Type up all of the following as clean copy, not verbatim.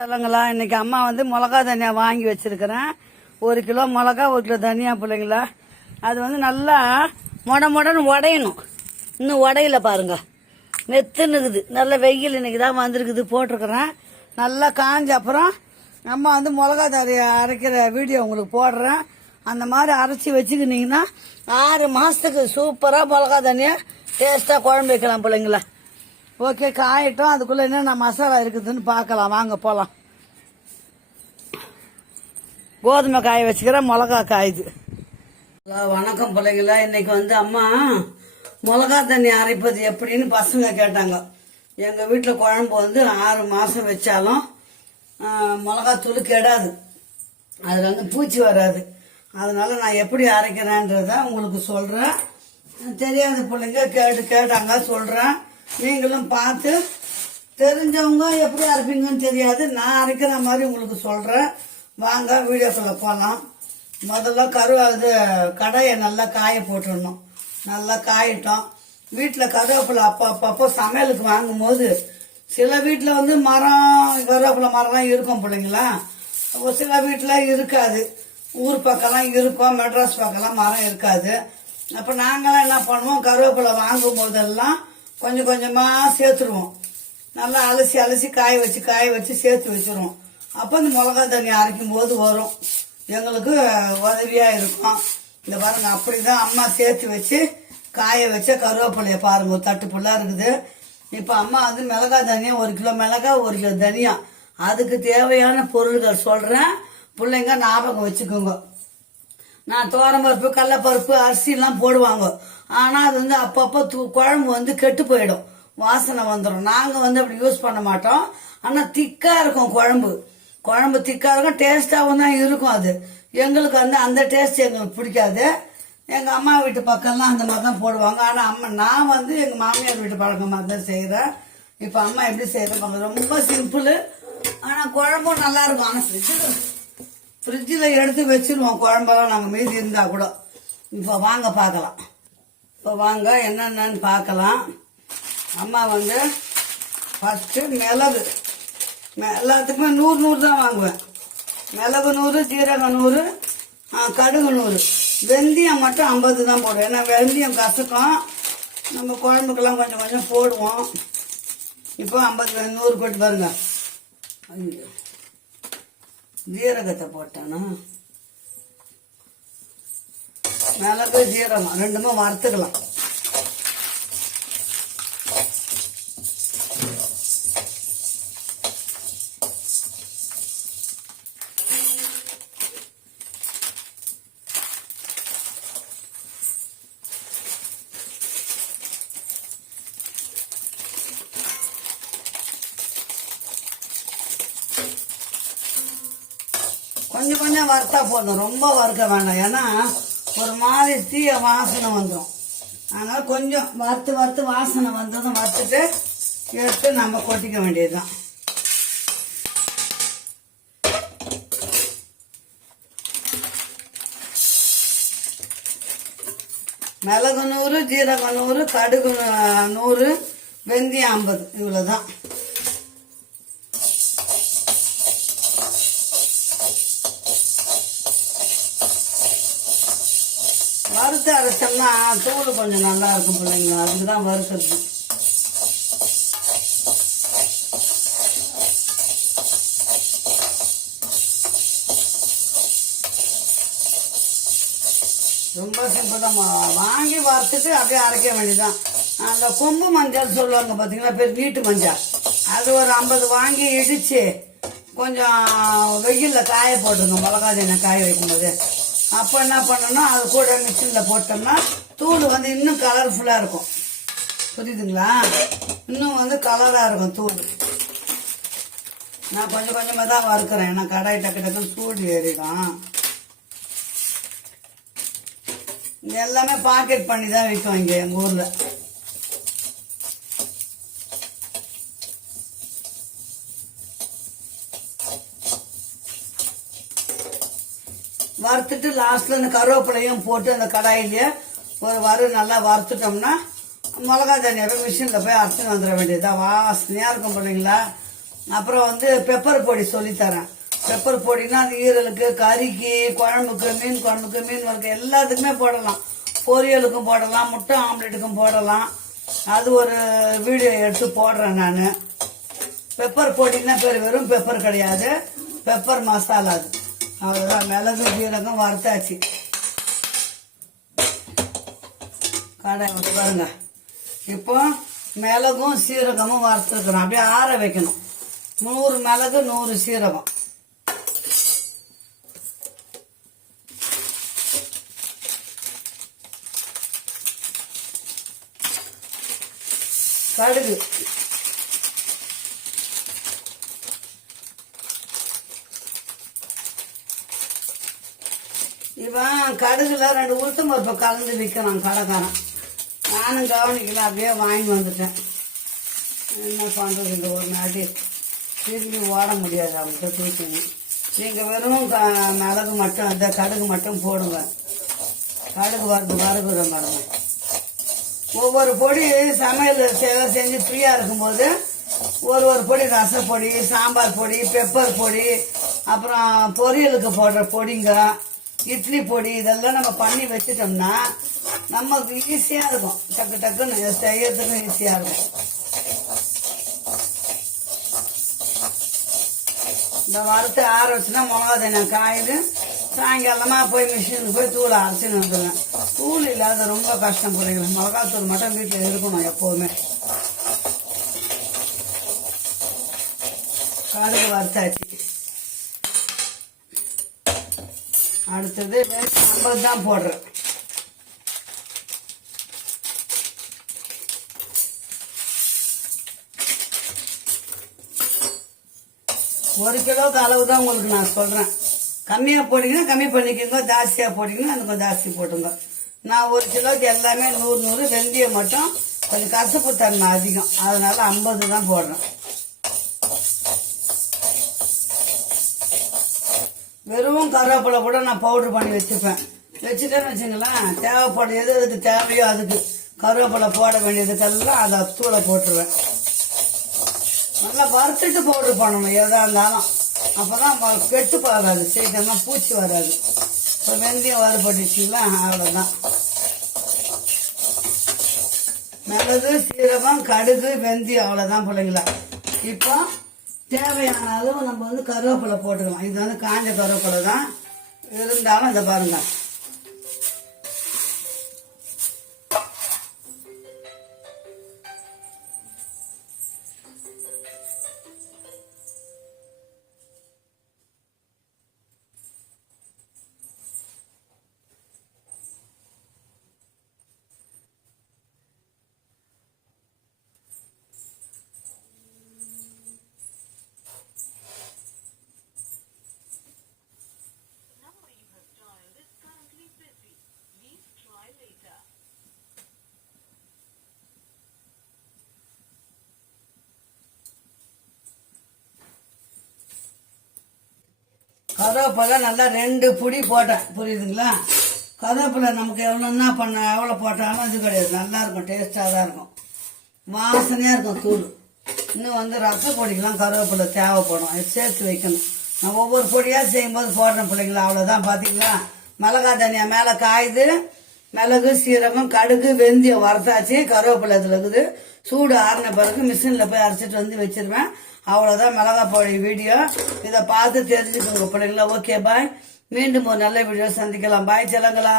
சொல்லுங்களா, இன்னைக்கு அம்மா வந்து மிளகா தனியா வாங்கி வச்சிருக்கிறேன். 1 கிலோ மிளகா, 1 கிலோ தனியா பிள்ளைங்களா. அது வந்து நல்லா மொடன்னு உடையணும். இன்னும் உடையில பாருங்க, நெத்துன்னுக்குது. நல்ல வெயில் இன்னைக்கு தான் வந்திருக்குது, போட்டிருக்கிறேன். நல்லா காஞ்ச அப்புறம் அம்மா வந்து மிளகா தனியா அரைக்கிற வீடியோ உங்களுக்கு போடுறேன். அந்த மாதிரி அரைச்சி வச்சுக்கினீங்கன்னா 6 மாசத்துக்கு சூப்பரா மிளகா தனியா டேஸ்டா குழம்பு வைக்கலாம் பிள்ளைங்களா. ஓகே, காயட்டும். அதுக்குள்ள என்னென்ன மசாலா இருக்குதுன்னு பார்க்கலாம், வாங்க போலாம். கோதுமை காய வச்சுக்கிறேன், மிளகா காயுது. வணக்கம் பிள்ளைங்களா. இன்னைக்கு வந்து அம்மா மிளகா தண்ணி அரைப்பது எப்படின்னு பசங்க கேட்டாங்க. எங்க வீட்டுல குழம்பு வந்து 6 மாசம் வச்சாலும் மிளகாத்தூள் கெடாது, அதுல வந்து பூச்சி வராது. அதனால நான் எப்படி அரைக்கிறேன்றத உங்களுக்கு சொல்றேன். தெரியாத பிள்ளைங்க கேட்டாங்க, சொல்றேன். நீங்களும் பார்த்து தெரிஞ்சவங்க எப்படி அரைப்பீங்கன்னு தெரியாது, நான் அரைக்கிற மாதிரி உங்களுக்கு சொல்றேன். வாங்க வீடியோக்குள்ள போகலாம். முதல்ல கடாயை நல்லா காய போட்டுடணும். நல்லா காயிட்டோம். வீட்டில் கருவேப்பிலை அப்பப்போ சமையலுக்கு வாங்கும் போது சில வீட்டில் வந்து கருவேப்பிலை மரம்லாம் இருக்கும் பிள்ளைங்களா. சில வீட்டில் இருக்காது. ஊர் பக்கம்லாம் இருக்கும், மெட்ராஸ் பக்கம்லாம் மரம் இருக்காது. அப்போ நாங்களாம் என்ன பண்ணுவோம், கருவேப்பிலை வாங்கும் போதெல்லாம் கொஞ்சம் கொஞ்சமா சேர்த்துருவோம். நல்லா அலசி காய வச்சு சேர்த்து வச்சிருவோம். அப்போ இந்த மிளகா தண்ணி அரைக்கும் போது வரும், எங்களுக்கு உதவியா இருக்கும். இந்த பாருங்க, அப்படிதான் அம்மா சேர்த்து வச்சு காய வச்ச கருவேப்பிலைய பாருங்க, ஒரு தட்டு புல்லா இருக்குது. இப்ப அம்மா வந்து மிளகா தனியா 1 கிலோ மிளகா, 1 கிலோ தனியா, அதுக்கு தேவையான பொருள்கள் சொல்றேன். பிள்ளைங்க ஞாபகம் வச்சுக்கோங்க. நான் தோரம்பருப்பு, கடலப்பருப்பு, அரிசி எல்லாம் போடுவாங்க. ஆனா அது வந்து அப்பப்போ குழம்பு வந்து கெட்டு போயிடும், வாசனை வந்துடும். நாங்க வந்து அப்படி யூஸ் பண்ண மாட்டோம். ஆனா திக்கா இருக்கும் குழம்பு திக்கா இருக்கும், டேஸ்டாவும் தான் இருக்கும். அது எங்களுக்கு வந்து அந்த டேஸ்ட் எங்களுக்கு பிடிக்காது. எங்க அம்மா வீட்டு பக்கம்லாம் அந்த மாதிரி தான் போடுவாங்க. ஆனா நான் வந்து எங்க மாமியார் வீட்டு பழக்கம் மாதிரி தான் செய்யறேன். இப்ப அம்மா எப்படி செய்யறேன், ரொம்ப சிம்பிள். ஆனா குழம்பும் நல்லா இருக்கும். ஆனா ஃப்ரிட்ஜில் எடுத்து வச்சிருவோம் குழம்பெல்லாம், நாங்கள் மீதி இருந்தா கூட. இப்போ வாங்க பார்க்கலாம். இப்போ வாங்க என்னென்னு பார்க்கலாம். அம்மா வந்து ஃபர்ஸ்ட் மிளகு, எல்லாத்துக்குமே 100 தான் வாங்குவேன். மிளகு 100, ஜீரகம் 100, கடுகு 100. வெந்தயம் மட்டும் 50 தான் போடுவேன். ஏன்னா வெந்தயம் கசக்கும், நம்ம குழம்புக்கெல்லாம் கொஞ்சம் கொஞ்சம் போடுவோம். இப்போ 50 100 போட்டு பாருங்க. ஜீரகத்தை போட்டானா, மிளகு ஜீரகம் ரெண்டுமே வறுத்துக்கலாம். கொஞ்சம் கொஞ்சம் வறுத்தா போதும், ரொம்ப வறுக்க வேண்டாம். ஏன்னா ஒரு மாதிரி தீய வாசனை வந்துடும். அதனால கொஞ்சம் வறுத்து வாசனை வந்ததும் வறுத்துட்டு எடுத்து நம்ம கொட்டிக்க வேண்டியதுதான். மிளகு 100, ஜீரகம் 100, கடுகு 100, வெந்தயம் 50, இவ்வளவுதான். வறுத்து அரைச்சோம்னா தூள் கொஞ்சம் நல்லா இருக்கும் பிள்ளைங்க, அதுக்குதான் வறுக்கிறது. ரொம்ப சிம்பிள் தான். வாங்கி வறுத்துட்டு அப்படியே அரைக்க வேண்டியதுதான். அந்த கொம்பு மஞ்சள் சொல்லுவாங்க பாத்தீங்களா, வீட்டு மஞ்சள், அது ஒரு 50 வாங்கி இடிச்சு கொஞ்சம் வெயில்ல காய போட்டுருங்க, மிளகா தண்ணி காய வைக்கும் போது. அப்போ என்ன பண்ணணும், அது கூட மிக்சியில் போட்டோம்னா தூள் வந்து இன்னும் கலர்ஃபுல்லா இருக்கும். புரியுதுங்களா, இன்னும் வந்து கலரா இருக்கும் தூள். நான் கொஞ்சம் கொஞ்சமா தான் வறுக்கிறேன், ஏன்னா கடாய் டக்கு சூடு ஏறிடும். இது எல்லாமே பாக்கெட் பண்ணி தான் விற்கும் இங்க எங்க ஊர்ல. வறுத்துட்டு லாஸ்ட்ல இந்த கருவேப்பிலையும் போட்டு அந்த கடாயிலேயே ஒரு நல்லா வறுத்துட்டோம்னா மிளகா தண்ணியை மிஷினில் போய் அரைச்சின்னு வந்துட வேண்டியதுதான். வாசனையா இருக்கும் பிள்ளைங்களா. அப்புறம் வந்து பெப்பர் பொடி சொல்லித்தரேன். பெப்பர் பொடினா அது ஈரலுக்கு, கறிக்கு, குழம்புக்கு, மீன் குழம்புக்கு, மீன் வறுக்க எல்லாத்துக்குமே போடலாம். பொரியலுக்கும் போடலாம், முட்டை ஆம்லெட்டுக்கும் போடலாம். அது ஒரு வீடியோ எடுத்து போடுறேன் நான். பெப்பர் பொடினா பேர் வெறும் பெப்பர் கிடையாது, பெப்பர் மசாலா. அது அவ்வளோதான். மிளகு சீரகம் வறுத்தாச்சு. கடாய் வச்சு பாருங்க. இப்போ மிளகும் சீரகமும் வறுத்துருக்குறோம். அப்படியே ஆற வைக்கணும். 100 மிளகு 100 சீரகம். கடுகு, இவன் கடுகுல 2 உளுத்தம் பருப்பை கலந்து விற்கிறான் கடைக்காரன். நானும் கவனிக்கல, அப்படியே வாங்கி வந்துட்டேன். என்ன பண்ணுறது, இந்த ஒரு நாட்டி திரும்பி ஓட முடியாது அவங்கள்ட்ட தூக்கி. நீங்கள் வெறும் மிளகு மட்டும், அந்த கடுகு மட்டும் போடுங்க. கடுகு வறுக்குற பாருங்க. ஒவ்வொரு பொடி சமையல் செஞ்சு ஃப்ரீயாக இருக்கும்போது ஒரு பொடி ரசப்பொடி, சாம்பார் பொடி, பெப்பர் பொடி, அப்புறம் பொரியலுக்கு போடுற பொடிங்க, இட்லி பொடி, இதெல்லாம் நம்ம பண்ணி வச்சுட்டோம்னா நமக்கு ஈஸியாக இருக்கும். டக்கு டக்குன்னு செய்யறதுக்கும் ஈஸியாக இருக்கும். இந்த வறுத்து ஆற வச்சுன்னா மிளகா தண்ணி காயுது. சாயங்காலமாக போய் மிஷினுக்கு போய் தூளை அரைச்சின்னு வந்துடுவேன். தூள் இல்லாத ரொம்ப கஷ்டம் பிடிக்கல. மிளகாத்தூள் மட்டும் வீட்டில் இருக்கணும் எப்போவுமே. கடுகு வறுத்தாச்சு. அடுத்தது 50 தான் போடுறேன். ஒரு கிலோக்கு அளவு தான் உங்களுக்கு நான் சொல்றேன். கம்மியா போட்டீங்கன்னா கம்மி பண்ணிக்கோங்க, ஜாஸ்தியா போட்டீங்கன்னா அதுக்கு ஜாஸ்தி போட்டுங்க. நான் 1 கிலோக்கு எல்லாமே 100 வெந்தயம் மட்டும் கொஞ்சம் கசப்பு தன்மை அதிகம், அதனால 50 தான் போடுறேன். வெறும் கருவேப்பிலை கூட நான் பவுடர் பண்ணி வச்சுப்பேன். வச்சுட்டேன்னு வச்சுங்களேன், தேவைப்படும் எது எதுக்கு தேவையோ அதுக்கு கருவேப்பிலை போட வேண்டியதுக்கெல்லாம் அதை தூளை போட்டுருவேன். நல்லா வறுத்துட்டு பவுடர் பண்ணணும் எதா இருந்தாலும். அப்போதான் கெட்டு போகாது, சீக்கிரமா பூச்சி வராது. இப்போ வெந்தயம் வறுபட்டுச்சுங்களா, அவ்வளோதான். மிளகு, சீரகம், கடுகு, வெந்தயம், அவ்வளோதான் பிள்ளைங்களா. இப்போ தேவையான அளவு நம்ம வந்து கருவேப்பிலை போட்டுக்கலாம். இது வந்து காஞ்ச கருவேப்பிலை தான் இருந்தாலும் இதை பாருங்க. கருவேப்பிலை நல்லா 2 புடி போட்டேன், புரியுதுங்களா? கருவேப்பிலை நமக்கு எவ்வளோ போட்டாலும் இது கிடையாது, நல்லா இருக்கும், டேஸ்டாக தான் இருக்கும், வாசனையாக இருக்கும் தூள். இன்னும் வந்து ரசப்பொடிக்கெலாம் கருவேப்பிலை தேவைப்படும், அது சேர்த்து வைக்கணும். நான் ஒவ்வொரு பொடியாக செய்யும்போது போடுறேன் பிள்ளைங்களா, அவ்வளோதான். பார்த்தீங்களா, மிளகா தனியா மேலே காயுது. மிளகு, சீரகம், கடுகு, வெந்தயம் வறுத்தாச்சு. கருவேப்பிலை இதில் இருக்குது. சூடு ஆறின பிறகு மிஷினில் போய் அரைச்சிட்டு வந்து வச்சிருவேன். அவ்வளோதான் மிளகா பொடி வீடியோ. இதை பார்த்து தெரிஞ்சுக்கோங்க பிள்ளைங்களா. Okay bye. மீண்டும் ஒரு நல்ல வீடியோ சந்திக்கலாம். பாய் செல்லங்களா.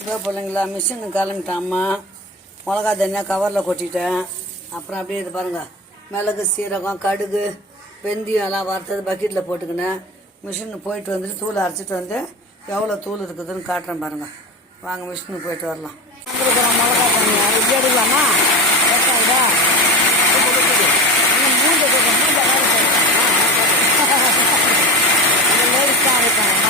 இதோ பிள்ளைங்களா, மிஷினுக்கு கிளம்பிட்டாம்மா. மிளகா தனியாக கவரில் கொட்டிட்டேன். அப்புறம் அப்படியே இது பாருங்கள், மிளகு, சீரகம், கடுகு, வெந்தயம் எல்லாம் வறுத்தது பக்கெட்டில் போட்டுக்கினேன். மிஷினுக்கு போயிட்டு வந்துட்டு தூள் அரைச்சிட்டு வந்து எவ்வளோ தூள் இருக்குதுன்னு காட்டுறேன் பாருங்கள். வாங்க மிஷினுக்கு போயிட்டு வரலாம். மிளகா தனியா இப்படி எடுக்கலாமா? மூஞ்ச மூஞ்ச இருக்காங்க.